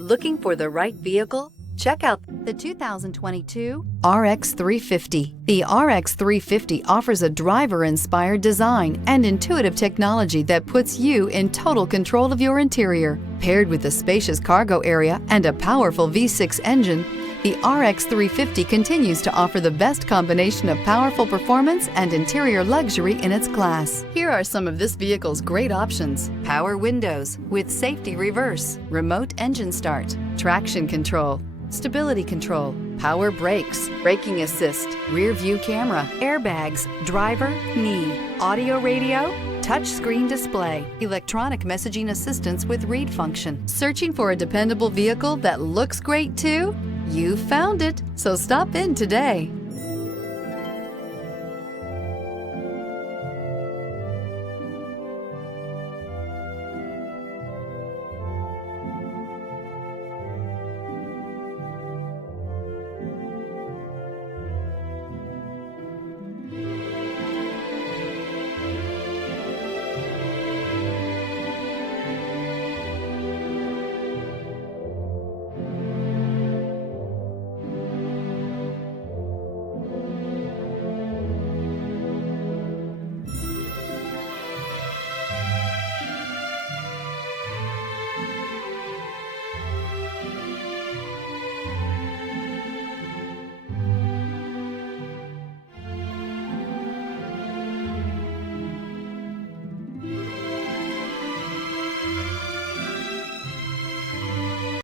Looking for the right vehicle? Check out the 2022 RX 350. The RX 350 offers a driver-inspired design and intuitive technology that puts you in total control of your interior. Paired with a spacious cargo area and a powerful V6 engine, the RX 350 continues to offer the best combination of powerful performance and interior luxury in its class. Here are some of this vehicle's great options: power windows with safety reverse, remote engine start, traction control, stability control, power brakes, braking assist, rear view camera, airbags, driver, knee, audio radio, touchscreen display, electronic messaging assistance with read function. Searching for a dependable vehicle that looks great too? You found it, so stop in today.